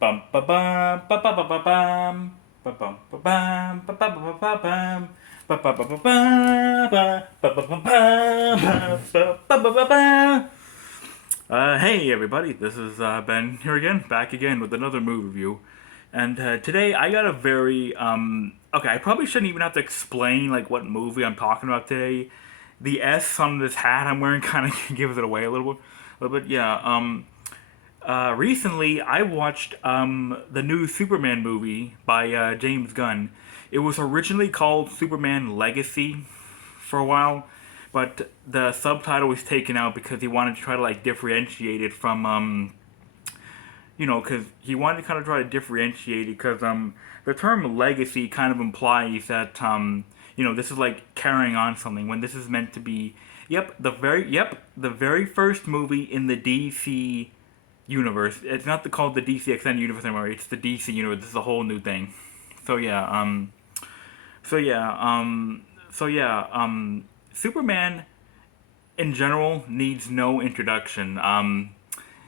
Bum ba bum ba ba ba ba bum ba bum ba bum ba ba ba ba bum ba ba ba ba ba ba ba ba ba ba ba ba ba. Hey everybody, this is Ben here again, back again with another movie review. And today I got a very okay, I probably shouldn't even have to explain like what movie I'm talking about today. The S on this hat I'm wearing kind of gives it away a little bit. Yeah. Recently, I watched the new Superman movie by James Gunn. It was originally called Superman Legacy for a while, but the subtitle was taken out because he wanted to try to like differentiate it from because he wanted to kind of try to differentiate it because the term legacy kind of implies that this is like carrying on something when this is meant to be the very first movie in the DC universe. It's not called the DC Extended Universe anymore. It's the DC universe. This is a whole new thing. So yeah, so yeah, Superman in general needs no introduction.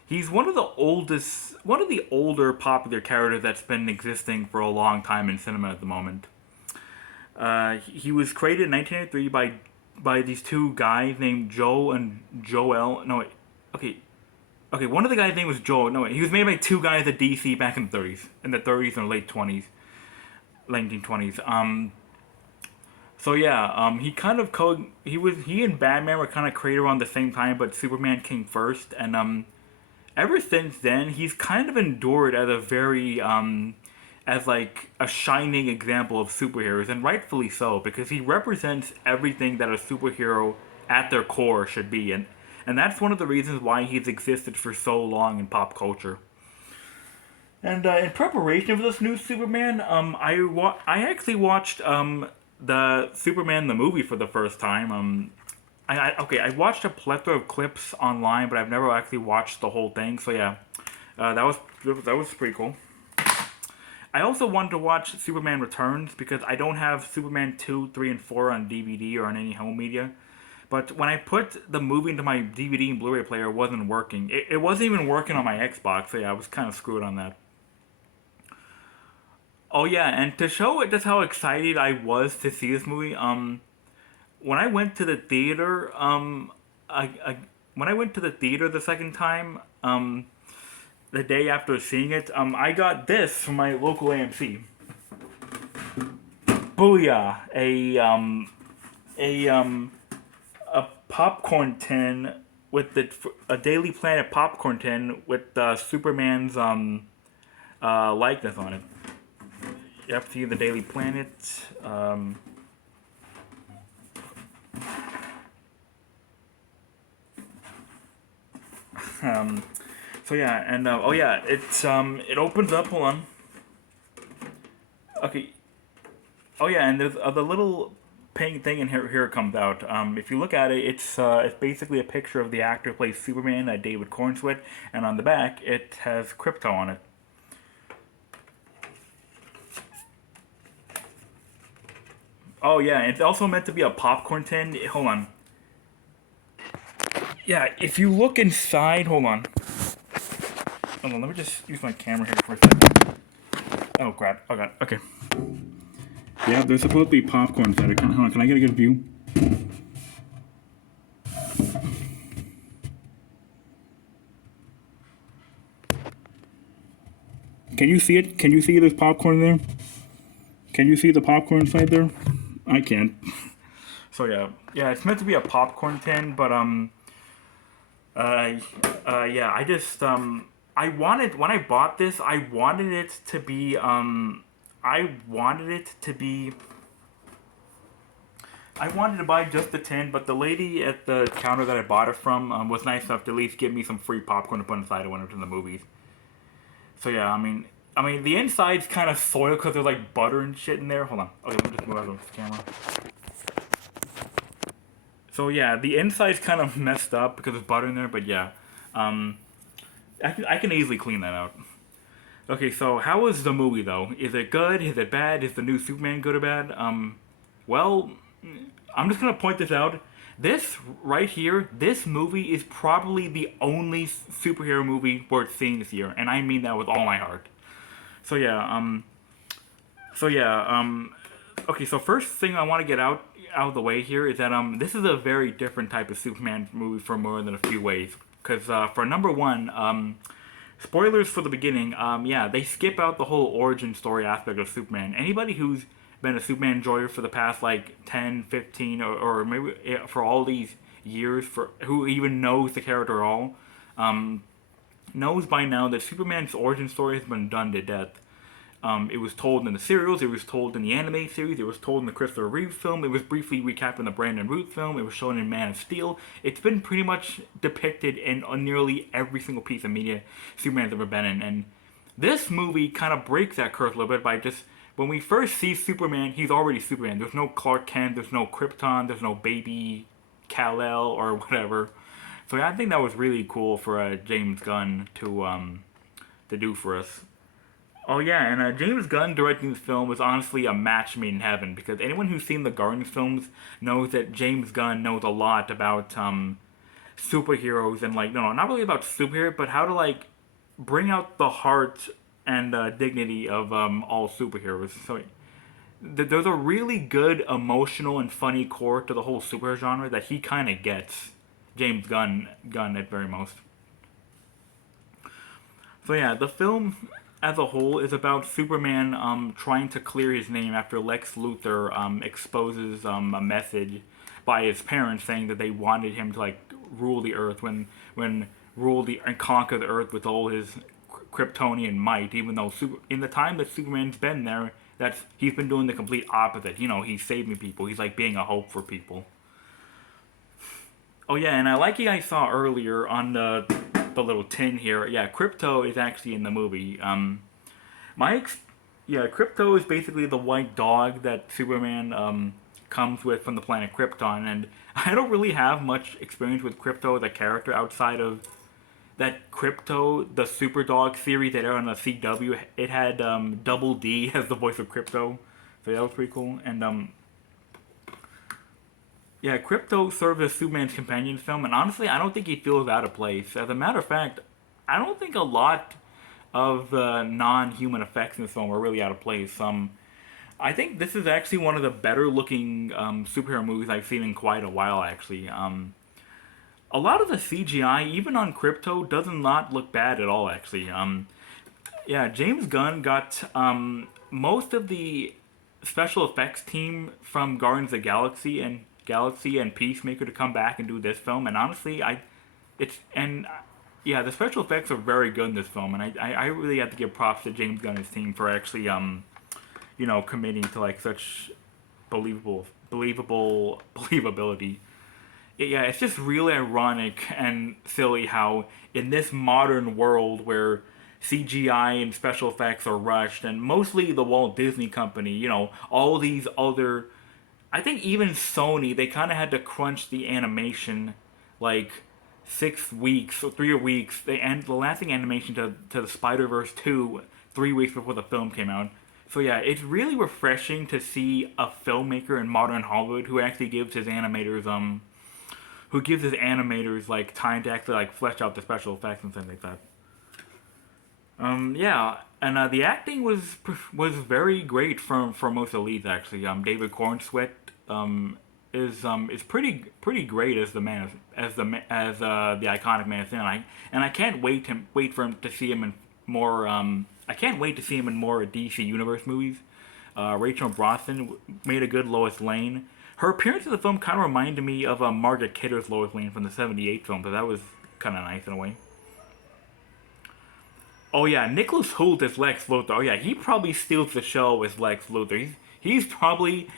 He's one of the older popular characters that's been existing for a long time in cinema at the moment. He was created in 1983 by these two guys named Joe and Joel. No, wait. Okay, Okay, one of the guys' name was Joel. No, he was made by two guys at DC back in the 30s and late 20s, 1920s. He and Batman were kind of created around the same time, but Superman came first, and ever since then he's kind of endured as a very as like a shining example of superheroes, and rightfully so because he represents everything that a superhero at their core should be, and that's one of the reasons why he's existed for so long in pop culture. And in preparation for this new Superman, I actually watched the Superman the movie for the first time. I watched a plethora of clips online, but I've never actually watched the whole thing. So yeah, that was pretty cool. I also wanted to watch Superman Returns because I don't have Superman 2, 3, and 4 on DVD or on any home media. But when I put the movie into my DVD and Blu-ray player, it wasn't working. It wasn't even working on my Xbox, so yeah, I was kind of screwed on that. Oh yeah, and to show just how excited I was to see this movie, when I went to the theater, when I went to the theater the second time, the day after seeing it, I got this from my local AMC. Booyah! A popcorn tin with a Daily Planet popcorn tin with Superman's likeness on it. You have to see the Daily Planet. Um, so yeah, and oh yeah, it opens up. Hold on. Okay. Oh yeah, and there's the little pink thing, and here it comes out. If you look at it, it's basically a picture of the actor who plays Superman, David Cornswet, and on the back it has crypto on it. Oh yeah, it's also meant to be a popcorn tin. Hold on. Yeah, if you look inside, hold on. Hold on, let me just use my camera here for a second. Oh crap! Oh god. Okay. Yeah, there's supposed to be popcorn inside it. Hold on, can I get a good view? Can you see it? Can you see there's popcorn there? Can you see the popcorn inside there? I can't. So yeah, it's meant to be a popcorn tin, but yeah, I wanted when I bought this, I wanted it to be, I wanted it to be, I wanted to buy just the tin, but the lady at the counter that I bought it from was nice enough to at least give me some free popcorn to put inside it when I went to the movies. So yeah, I mean, the inside's kind of soiled because there's like butter and shit in there. Hold on. Okay, let me just move out of the camera. So yeah, the inside's kind of messed up because there's butter in there, but yeah, um, I can easily clean that out. Okay, so how was the movie though? Is it good? Is it bad? Is the new Superman good or bad? Well, I'm just gonna point this out. This right here, this movie is probably the only superhero movie worth seeing this year, and I mean that with all my heart. So yeah, so yeah, okay. So first thing I want to get out of the way here is that this is a very different type of Superman movie for more than a few ways. Because for number one, spoilers for the beginning. Yeah, they skip out the whole origin story aspect of Superman. Anybody who's been a Superman enjoyer for the past like 10, 15, or maybe for all these years, for who even knows the character at all, knows by now that Superman's origin story has been done to death. It was told in the serials, it was told in the anime series, it was told in the Christopher Reeve film, it was briefly recapped in the Brandon Root film, it was shown in Man of Steel. It's been pretty much depicted in nearly every single piece of media Superman's ever been in. And this movie kind of breaks that curse a little bit by just, when we first see Superman, he's already Superman. There's no Clark Kent, there's no Krypton, there's no baby Kal-El or whatever. So yeah, I think that was really cool for James Gunn to do for us. Oh yeah, and James Gunn directing this film was honestly a match made in heaven, because anyone who's seen the Guardians films knows that James Gunn knows a lot about superheroes, and like, no, not really about superheroes, but how to like bring out the heart and dignity of all superheroes. So there's a really good emotional and funny core to the whole superhero genre that he kind of gets. Gunn at very most. So yeah, the film as a whole is about Superman trying to clear his name after Lex Luthor exposes a message by his parents saying that they wanted him to like rule the Earth when rule the and conquer the Earth with all his Kryptonian might. Even though in the time that Superman's been there, he's been doing the complete opposite. You know, he's saving people. He's like being a hope for people. Oh yeah, and I like you guys saw earlier on the little tin here. Yeah, Crypto is actually in the movie. My ex- yeah, Crypto is basically the white dog that Superman comes with from the planet Krypton, and I don't really have much experience with Crypto the character outside of that Crypto, the Super Dog series that aired on the CW. It had Double D as the voice of Crypto, so that was pretty cool. And yeah, Crypto serves as Superman's companion film, and honestly, I don't think he feels out of place. As a matter of fact, I don't think a lot of the non-human effects in this film are really out of place. I think this is actually one of the better looking superhero movies I've seen in quite a while, actually. A lot of the CGI, even on Crypto, does not look bad at all, actually. Yeah, James Gunn got most of the special effects team from Guardians of the Galaxy and Peacemaker to come back and do this film, and honestly, it's and yeah, the special effects are very good in this film, and I really have to give props to James Gunn's team for actually committing to like such believability. Yeah, it's just really ironic and silly how in this modern world where CGI and special effects are rushed, and mostly the Walt Disney Company, all these other, I think even Sony, they kind of had to crunch the animation like 6 weeks or 3 weeks. They end the lasting animation to the Spider Verse 2 3 weeks before the film came out. So yeah, it's really refreshing to see a filmmaker in modern Hollywood who gives his animators like time to actually like flesh out the special effects and things like that. Yeah, and the acting was very great for most of the leads actually. David Cornsweet is pretty great as the man as the iconic Man of Steel. And I can't wait for him to see him in more. I can't wait to see him in more DC Universe movies. Rachel Brosnan made a good Lois Lane. Her appearance in the film kind of reminded me of Margaret Kidder's Lois Lane from the '78 film, so that was kind of nice in a way. Oh yeah, Nicholas Hoult as Lex Luthor. Oh yeah, he probably steals the show as Lex Luthor. He's probably,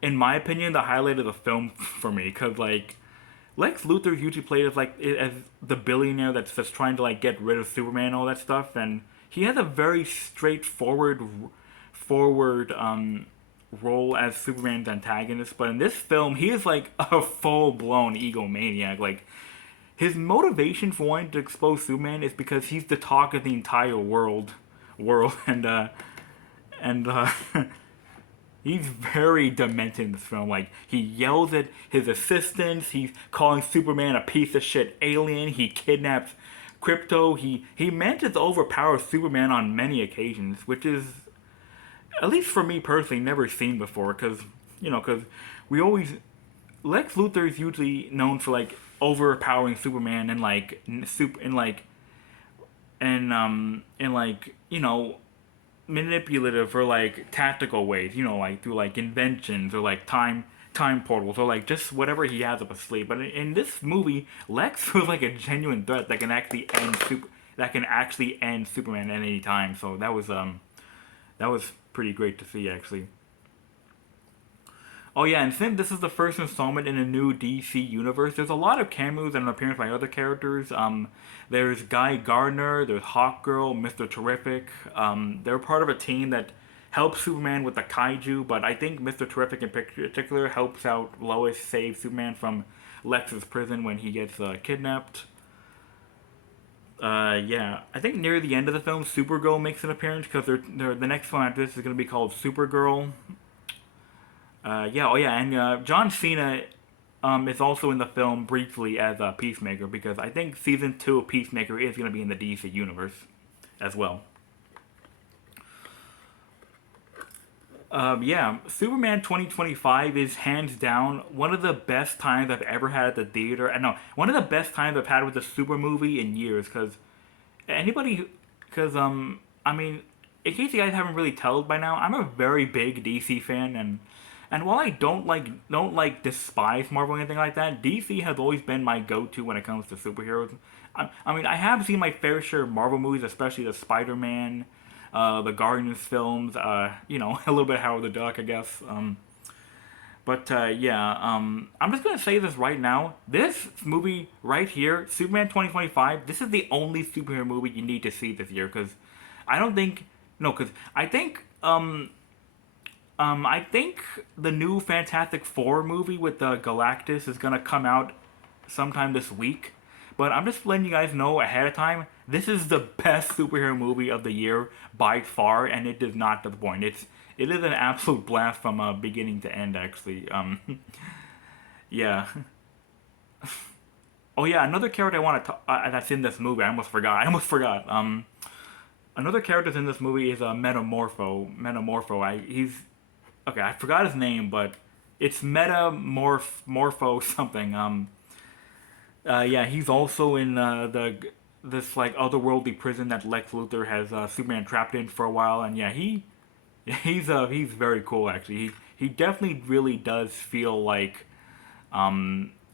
in my opinion, the highlight of the film for me, because like Lex Luthor is usually played as the billionaire that's just trying to like get rid of Superman and all that stuff, and he has a very straightforward forward role as Superman's antagonist. But in this film, he is like a full blown egomaniac. Like his motivation for wanting to expose Superman is because he's the talk of the entire world, and he's very demented in this film. Like he yells at his assistants. He's calling Superman a piece of shit alien. He kidnaps Crypto. He manages to overpower Superman on many occasions, which is, at least for me personally, never seen before. Because because we always Lex Luthor is usually known for like overpowering Superman and like super and like and like manipulative or like tactical ways, like through like inventions or like time portals or like just whatever he has up his sleeve. But in this movie, Lex feels like a genuine threat that can actually end Superman at any time. So that was pretty great to see actually. Oh yeah, and since this is the first installment in a new DC universe, there's a lot of cameos and appearances by other characters. There's Guy Gardner, there's Hawkgirl, Mister Terrific. They're part of a team that helps Superman with the kaiju, but I think Mister Terrific in particular helps out Lois save Superman from Lex's prison when he gets kidnapped. Yeah, I think near the end of the film, Supergirl makes an appearance because the next one after this is going to be called Supergirl. Yeah, oh yeah, and John Cena is also in the film briefly as a Peacemaker because I think season 2 of Peacemaker is going to be in the DC universe as well. Yeah, Superman 2025 is hands down one of the best times I've ever had at the theater. And no, one of the best times I've had with a super movie in years. I mean, in case you guys haven't really told by now, I'm a very big DC fan, and while I don't like despise Marvel or anything like that, DC has always been my go-to when it comes to superheroes. I mean, I have seen my fair share of Marvel movies, especially the Spider-Man, the Guardians films, a little bit of Howard the Duck, I guess. I'm just gonna say this right now. This movie right here, Superman 2025, this is the only superhero movie you need to see this year because I don't think no, because I think the new Fantastic Four movie with Galactus is gonna come out sometime this week. But I'm just letting you guys know ahead of time. This is the best superhero movie of the year by far, and it does not disappoint. It is an absolute blast from beginning to end. Actually, yeah. Oh yeah, another character I want to that's in this movie. I almost forgot. I almost forgot. Another character that's in this movie is Metamorpho. Metamorpho. He's okay. I forgot his name, but it's Metamorpho something. Yeah, he's also in this like otherworldly prison that Lex Luthor has Superman trapped in for a while, and yeah, he's very cool actually. He definitely really does feel like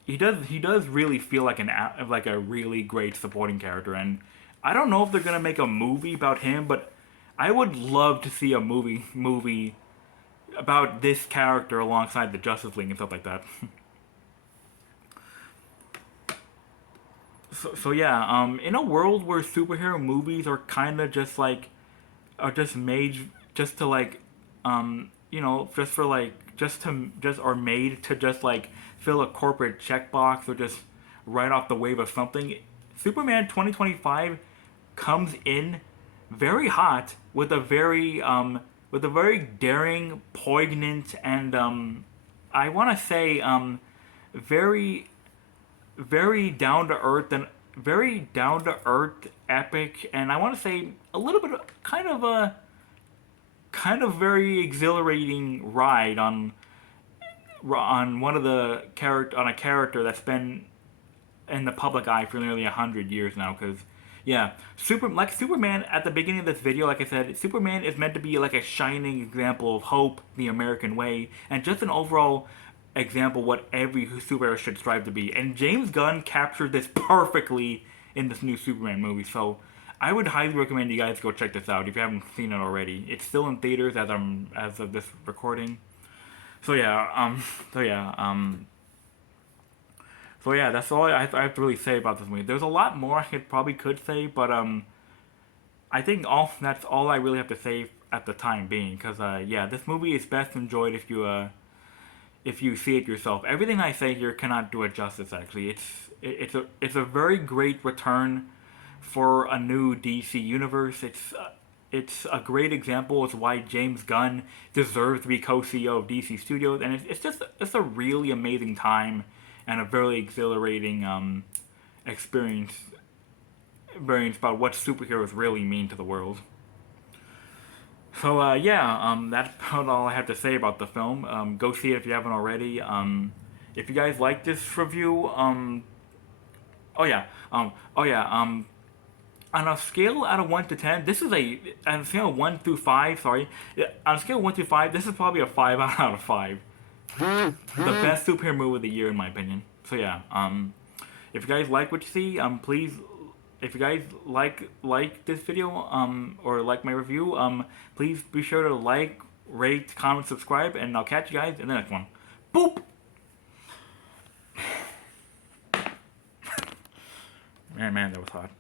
he does really feel like like a really great supporting character, and I don't know if they're gonna make a movie about him, but I would love to see a movie about this character alongside the Justice League and stuff like that. So yeah, in a world where superhero movies are kind of just like are just made just to like just for like just are made to just like fill a corporate checkbox or just write off the wave of something, Superman 2025 comes in very hot with a very daring, poignant, and I want to say very very down to earth epic, and I want to say a little bit of kind of very exhilarating ride on one of the character on a character that's been in the public eye for nearly 100 years now. Because yeah, Superman at the beginning of this video, like I said, Superman is meant to be like a shining example of hope, the American way, and just an overall example what every superhero should strive to be. And James Gunn captured this perfectly in this new Superman movie. So I would highly recommend you guys go check this out if you haven't seen it already. It's still in theaters as of this recording. So yeah, that's all I have to really say about this movie. There's a lot more I could say, but I think that's all I really have to say at the time being. Because yeah, this movie is best enjoyed if you see it yourself. Everything I say here cannot do it justice. Actually, it's a very great return for a new DC universe. It's a great example of why James Gunn deserves to be co-CEO of DC Studios, and it's a really amazing time and a very exhilarating experience variants about what superheroes really mean to the world. So that's about all I have to say about the film. Go see it if you haven't already. If you guys like this review, oh yeah, oh yeah, on a scale out of 1 to 10, this is on a scale of 1 through 5. Sorry, on a scale of 1 through 5, this is probably a 5 out of 5. The best superhero movie of the year, in my opinion. So yeah, if you guys like what you see, please, if you guys like this video, or like my review, please be sure to like, rate, comment, subscribe, and I'll catch you guys in the next one. Boop. Man, that was hot.